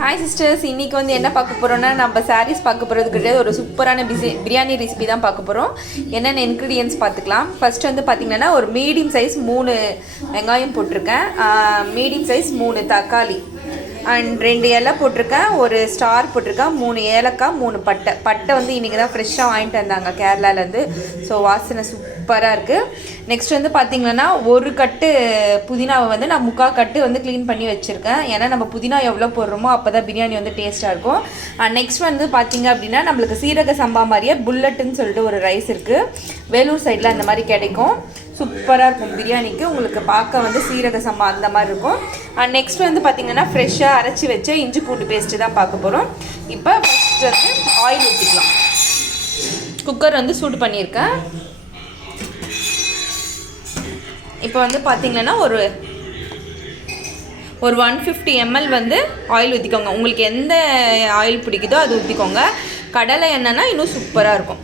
Hi sisters, இன்றைக்கி வந்து என்ன பார்க்க போகிறோன்னா நம்ம சாரீஸ் பார்க்க போகிறது கிடையாது. ஒரு சூப்பரான பிரியாணி ரெசிபி தான் பார்க்க போகிறோம். என்னென்ன இன்க்ரீடியன்ஸ் பார்த்துக்கலாம். ஃபஸ்ட்டு வந்து பார்த்திங்கன்னா ஒரு மீடியம் சைஸ் 3 வெங்காயம் போட்டிருக்கேன், மீடியம் சைஸ் 3 தக்காளி அண்ட் 2 இலை போட்டிருக்கேன், ஒரு ஸ்டார் போட்டிருக்கேன், 3 ஏலக்காய், 3 பட்டை வந்து இன்றைக்கி தான் ஃப்ரெஷ்ஷாக வாங்கிட்டு வந்தாங்க கேரளாலேருந்து. ஸோ வாசனை சூப்பராக இருக்குது. நெக்ஸ்ட் வந்து பார்த்திங்கன்னா ஒரு கட்டு புதினாவை வந்து நான் 3/4 கட்டு வந்து க்ளீன் பண்ணி வச்சுருக்கேன். ஏன்னா நம்ம புதினா எவ்வளோ போடுறோமோ அப்போ தான் பிரியாணி வந்து டேஸ்ட்டாக இருக்கும். நெக்ஸ்ட் வந்து பார்த்திங்க அப்படின்னா நம்மளுக்கு சீரக சம்பா மாதிரியே புல்லட்டுன்னு சொல்லிட்டு ஒரு ரைஸ் இருக்குது, வேலூர் சைடில் அந்த மாதிரி கிடைக்கும். சூப்பராக இருக்கும் பிரியாணிக்கு. உங்களுக்கு பார்க்க வந்து சீரக சம்பா அந்த மாதிரி இருக்கும். நெக்ஸ்ட் வந்து பார்த்திங்கன்னா ஃப்ரெஷ்ஷாக அரைச்சி வச்ச இஞ்சி பூண்டு பேஸ்ட்டு தான் பார்க்க போகிறோம். இப்போ ஃபஸ்ட்டு வந்து ஆயில் ஊற்றிக்கலாம். குக்கர் வந்து சூடு பண்ணியிருக்கேன். இப்போ வந்து பார்த்திங்கன்னா ஒரு 150 ml வந்து ஆயில் ஊற்றிக்கோங்க. உங்களுக்கு எந்த ஆயில் பிடிக்குதோ அது ஊற்றிக்கோங்க. கடலை எண்ணெய்னா இன்னும் சூப்பராக இருக்கும்.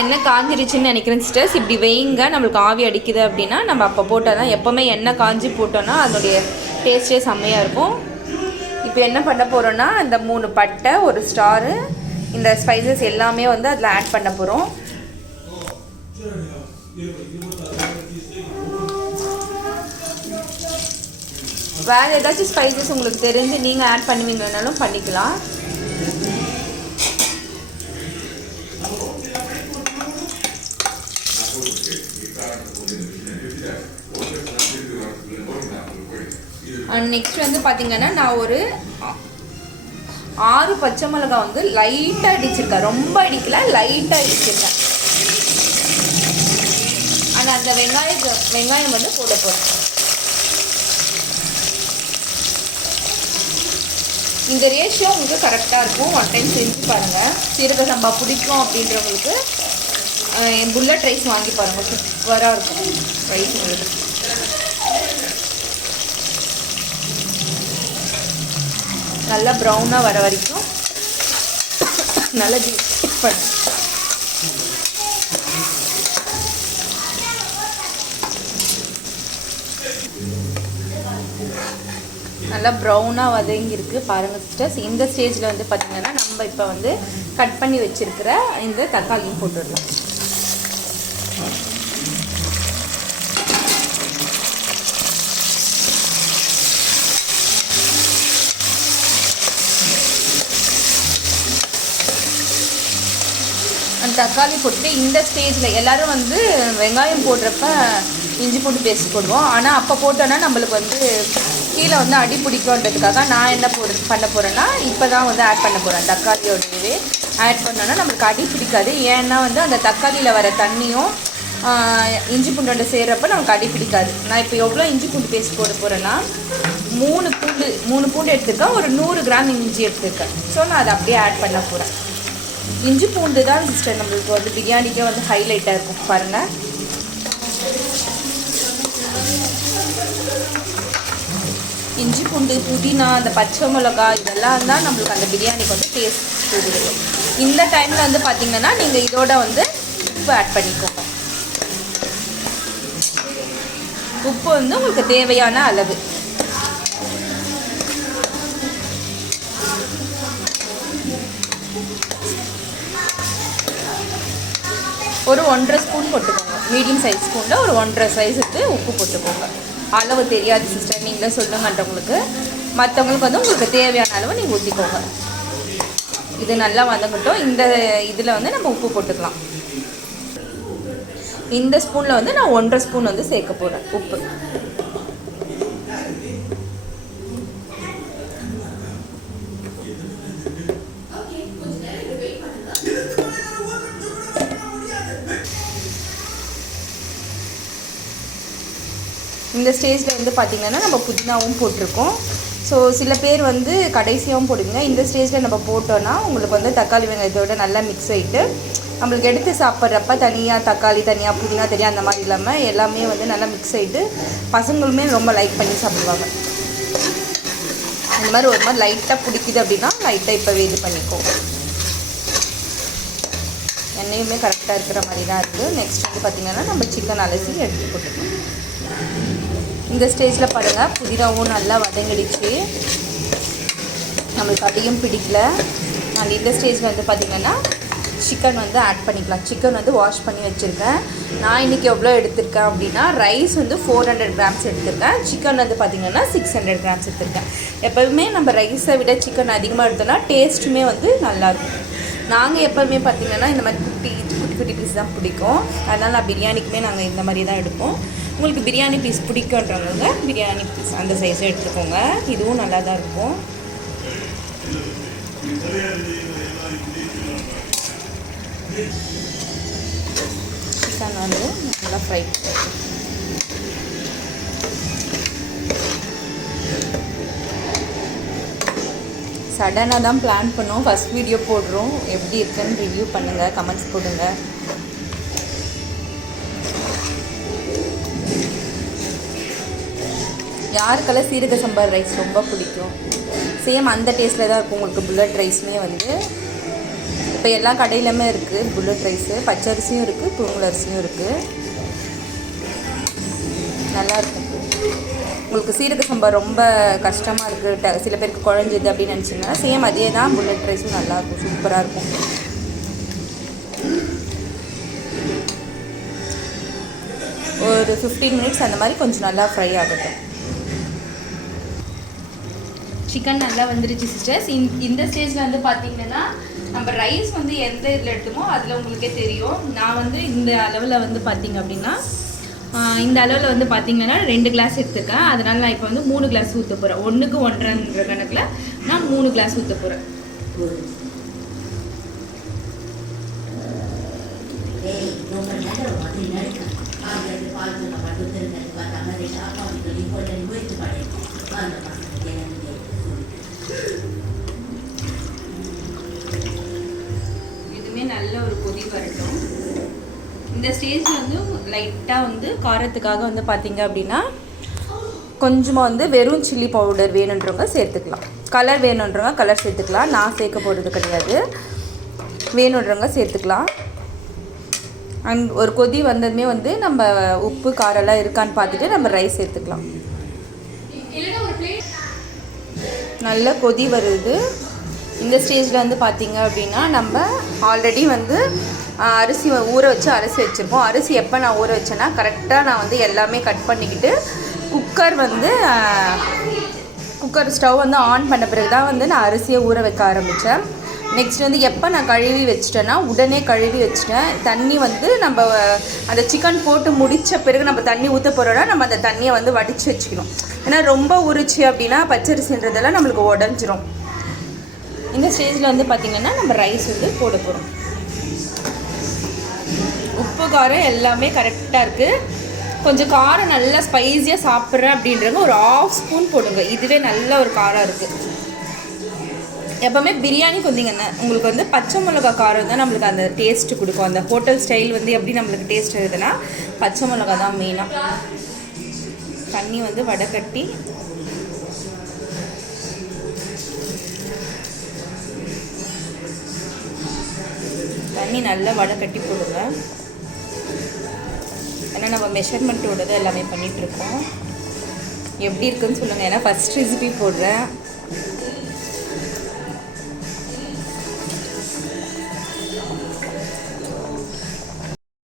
எண்ணெய் காஞ்சிருச்சுன்னு நினைக்கிறேன் சிஸ்டர்ஸ். இப்படி வைங்க, நம்மளுக்கு ஆவி அடிக்குது அப்படின்னா நம்ம அப்போ போட்டால் தான். எப்போவுமே எண்ணெய் காஞ்சி போட்டோன்னா அதனுடைய டேஸ்ட்டே செம்மையாக இருக்கும். இப்போ என்ன பண்ண போகிறோன்னா இந்த 3 பட்டை, ஒரு ஸ்டாரு, இந்த ஸ்பைசஸ் எல்லாமே வந்து அதில் ஆட் பண்ண போகிறோம். வேறு ஏதாச்சும் ஸ்பைசஸ் உங்களுக்கு தெரிஞ்சு நீங்கள் ஆட் பண்ணுவீங்கன்னாலும் பண்ணிக்கலாம். நெக்ஸ்ட் வந்து பார்த்திங்கன்னா நான் ஒரு 6 பச்சை மிளகாய் வந்து லைட்டாக அடிச்சிருக்கேன், ரொம்ப அடிக்கல, லைட்டாக அடிச்சிருக்கேன். ஆனால் அந்த வெங்காயம் வந்து போட போகிறேன். இந்த ரேஷியோ உங்களுக்கு கரெக்டாக இருக்கும். ஒன் டைம் செஞ்சு பாருங்கள். சீரக சம்பா பிடிக்கும் அப்படின்றவங்களுக்கு புல்லட் ரைஸ் வாங்கி பாருங்கள், சூப்பராக இருக்கும் ரைஸ் உங்களுக்கு. நல்லா ப்ரௌனாக வர வரைக்கும் நல்லா டீப் பண்ணு. நல்லா ப்ரௌனாக வதங்கியிருக்கு பாருங்கள் சிஸ்டர்ஸ். இந்த ஸ்டேஜில் வந்து பார்த்திங்கன்னா நம்ம இப்போ வந்து கட் பண்ணி வச்சுருக்கிற இந்த தக்காளியும் போட்டுடலாம். அந்த தக்காளி போட்டு இந்த ஸ்டேஜில் எல்லோரும் வந்து வெங்காயம் போடுறப்ப இஞ்சி பூண்டு பேஸ்ட் போடுவோம். ஆனால் அப்போ போட்டோன்னா நம்மளுக்கு வந்து கீழே வந்து அடி பிடிக்குன்றதுக்காக நான் என்ன பண்ண போகிறேன்னா இப்போ தான் வந்து ஆட் பண்ண போகிறேன். தக்காளியோடையவே ஆட் பண்ணோன்னா நம்மளுக்கு அடி பிடிக்காது. ஏன்னா வந்து அந்த தக்காளியில் வர தண்ணியும் இஞ்சி பூண்டோட சேர்றப்ப நமக்கு அடி பிடிக்காது. நான் இப்போ எவ்வளோ இஞ்சி பூண்டு பேஸ்ட் போட போகிறேன்னா 3 பூண்டு எடுத்துருக்கேன், ஒரு 100 கிராம் இஞ்சி எடுத்துருக்கேன். ஸோ நான் அதை அப்படியே ஆட் பண்ண போகிறேன். இஞ்சி பூண்டு தான் சிஸ்டர் நம்மளுக்கு வந்து பிரியாணிக்கே வந்து ஹைலைட்டாக இருக்கும் பாருங்கள். இஞ்சி பூண்டு, புதினா, அந்த பச்சை மிளகாய் இதெல்லாம் தான் நம்மளுக்கு அந்த பிரியாணிக்கு வந்து டேஸ்ட் கொடுக்கும். இந்த டைமில் வந்து பார்த்திங்கன்னா நீங்கள் இதோட வந்து உப்பு ஆட் பண்ணிக்கோங்க. உப்பு வந்து உங்களுக்கு தேவையான அளவு. ஒரு 1.5 ஸ்பூன் போட்டுக்கோங்க. மீடியம் சைஸ் ஸ்பூனில் ஒரு 1.5 சைஸுக்கு உப்பு போட்டுக்கோங்க. அளவு தெரியாது சிஸ்டர், நீங்களே சொல்லுங்கன்றவங்களுக்கு. மற்றவங்களுக்கு வந்து உங்களுக்கு தேவையான அளவு நீங்கள் ஊற்றிக்கோங்க. இது நல்லா வதங்கட்டும். இந்த இதில் வந்து நம்ம உப்பு போட்டுக்கலாம். இந்த ஸ்பூனில் வந்து நான் 1.5 ஸ்பூன் வந்து சேர்க்க போகிறேன் உப்பு. இந்த ஸ்டேஜில் வந்து பார்த்திங்கன்னா நம்ம புதினாவும் போட்டிருக்கோம். ஸோ சில பேர் வந்து கடைசியாகவும் போடுவீங்க. இந்த ஸ்டேஜில் நம்ம போட்டோன்னா உங்களுக்கு வந்து தக்காளி வெங்காயத்தோட நல்லா மிக்ஸ் ஆகிட்டு நம்மளுக்கு எடுத்து சாப்பிட்றப்ப தனியாக தக்காளி தனியாக புதினா தனியாக அந்த மாதிரி இல்லாமல் எல்லாமே வந்து நல்லா மிக்ஸ் ஆகிட்டு பசங்களுமே ரொம்ப லைக் பண்ணி சாப்பிடுவாங்க. இந்த மாதிரி ஒரு மாதிரி லைட்டாக பிடிக்குது அப்படின்னா லைட்டாக இப்போவே இது பண்ணிக்கோங்க. எண்ணெயுமே கரெக்டாக இருக்கிற மாதிரி தான் இருக்குது. நெக்ஸ்ட் வந்து பார்த்திங்கன்னா நம்ம சிக்கன் அலசி எடுத்து போட்டுக்கணும். இந்த ஸ்டேஜில் பாருங்கள் புதினாவும் நல்லா வதங்கிடுச்சு, நம்மளுக்கு அதிகம் பிடிக்கல. நான் இந்த ஸ்டேஜில் வந்து பார்த்திங்கன்னா சிக்கன் வந்து ஆட் பண்ணிக்கலாம். சிக்கன் வந்து வாஷ் பண்ணி வச்சுருக்கேன். நான் இன்றைக்கி எவ்வளோ எடுத்திருக்கேன் அப்படின்னா, ரைஸ் வந்து 400 கிராம்ஸ் எடுத்திருக்கேன், சிக்கன் வந்து பார்த்திங்கன்னா 600 கிராம்ஸ் எடுத்திருக்கேன். எப்போவுமே நம்ம ரைஸை விட சிக்கன் அதிகமாக எடுத்தோம்னா டேஸ்ட்டுமே வந்து நல்லாயிருக்கும். நாங்கள் எப்போவுமே பார்த்திங்கன்னா இந்த மாதிரி குட்டி குட்டி பீஸ் தான் பிடிக்கும், அதனால் நான் பிரியாணிக்குமே நாங்கள் இந்த மாதிரி தான் எடுப்போம். உங்களுக்கு பிரியாணி பீஸ் பிடிக்குன்றவங்க பிரியாணி பீஸ் அந்த சைஸை எடுத்துக்கோங்க, இதுவும் நல்லா தான் இருக்கும். சிக்கன் வந்து நல்லா ஃப்ரை சடனாக தான் பிளான் பண்ணோம். ஃபஸ்ட் வீடியோ போடுறோம், எப்படி இருக்குன்னு ரிவ்யூ பண்ணுங்கள், கமெண்ட்ஸ் போடுங்க. யாருக்கெல்லாம் சீரக சம்பா ரைஸ் ரொம்ப பிடிக்கும், சேம் அந்த டேஸ்ட்டில் தான் இருக்கும் உங்களுக்கு புல்லட் ரைஸுமே வந்து. இப்போ எல்லா கடையிலுமே இருக்குது புல்லட் ரைஸு, பச்சரிசியும் இருக்குது, புழுங்கல் அரிசியும் இருக்குது, நல்லாயிருக்கும். உங்களுக்கு சீரக சம்பா ரொம்ப கஷ்டமாக இருக்குது, சில பேருக்கு குழஞ்சிது அப்படின்னு நினச்சிங்கன்னா சேம் அதே தான் புல்லட் ரைஸும் நல்லாயிருக்கும், சூப்பராக இருக்கும். ஒரு 15 மினிட்ஸ் அந்த மாதிரி கொஞ்சம் நல்லா ஃப்ரை ஆகட்டும். சிக்கன் நல்லா வந்துருச்சு சிஸ்டர்ஸ். இந்த ஸ்டேஜில் வந்து பார்த்திங்கன்னா நம்ம ரைஸ் வந்து எந்த இதில் எடுத்தோமோ அதில் உங்களுக்கே தெரியும். நான் வந்து இந்த அளவில் வந்து பார்த்திங்க அப்படின்னா இந்த அளவில் வந்து பார்த்திங்கன்னா 2 கிளாஸ் எடுத்துருக்கேன். அதனால் நான் இப்போ வந்து 3 கிளாஸ் ஊற்ற போகிறேன். 1க்கு 1.5ன்ற கணக்கில் நான் 3 கிளாஸ் ஊற்ற போகிறேன். இதுவுமே நல்ல ஒரு கொதி வரட்டும். இந்த ஸ்டேஜில் வந்து லைட்டாக வந்து காரத்துக்காக வந்து பார்த்திங்க அப்படின்னா கொஞ்சமாக வந்து வெறும் சில்லி பவுடர் வேணுன்றவங்க சேர்த்துக்கலாம், கலர் வேணுன்றவங்க கலர் சேர்த்துக்கலாம். நான் சேர்க்க போகிறது கிடையாது, வேணுன்றவங்க சேர்த்துக்கலாம். அண்ட் ஒரு கொதி வந்ததுமே வந்து நம்ம உப்பு காரெல்லாம் இருக்கான்னு பார்த்துட்டு நம்ம ரைஸ் சேர்த்துக்கலாம். நல்ல கொதி வருது. இந்த ஸ்டேஜில் வந்து பார்த்திங்க அப்படின்னா நம்ம ஆல்ரெடி வந்து அரிசி ஊற வச்சு அரிசி வச்சுருப்போம். அரிசி எப்போ நான் ஊற வச்சேன்னா கரெக்டாக நான் வந்து எல்லாமே கட் பண்ணிக்கிட்டு குக்கர் ஸ்டவ் வந்து ஆன் பண்ண பிறகு தான் வந்து நான் அரிசியை ஊற வைக்க ஆரம்பித்தேன். நெக்ஸ்ட் வந்து எப்போ நான் கழுவி வச்சிட்டேன்னா உடனே கழுவி வச்சிட்டேன். தண்ணி வந்து நம்ம அந்த சிக்கன் போட்டு முடித்த பிறகு நம்ம தண்ணி ஊற்ற போகிறோன்னா நம்ம அந்த தண்ணியை வந்து வடித்து வச்சுக்கணும். ஏன்னா ரொம்ப உரிச்சு அப்படின்னா பச்சரிசின்றதெல்லாம் நம்மளுக்கு உடஞ்சிரும். இந்த ஸ்டேஜில் வந்து பார்த்திங்கன்னா நம்ம ரைஸ் வந்து போட போகிறோம். உப்பு காரம் எல்லாமே கரெக்டாக இருக்குது. கொஞ்சம் காரம் நல்லா ஸ்பைஸியாக சாப்பிட்றேன் அப்படின்றவங்க ஒரு 1/2 ஸ்பூன் போடுங்க, இதுவே நல்ல ஒரு காரம் இருக்குது. எப்போவுமே பிரியாணிக்கு வந்தீங்கன்னா உங்களுக்கு வந்து பச்சை மிளகா காரம் தான் நம்மளுக்கு அந்த டேஸ்ட்டு கொடுக்கும். அந்த ஹோட்டல் ஸ்டைல் வந்து எப்படி நம்மளுக்கு டேஸ்ட் இருக்குதுன்னா பச்சை மிளகா தான் மெயினாக. தண்ணி வந்து வடகட்டி நல்லா வடகட்டி போடுங்க. ஏன்னா நம்ம மெஷர்மெண்ட்டோட தான் எல்லாமே பண்ணிகிட்ருக்கோம். எப்படி இருக்குன்னு சொல்லுங்கள், ஏன்னா ஃபஸ்ட் ரெசிபி போடுறேன்.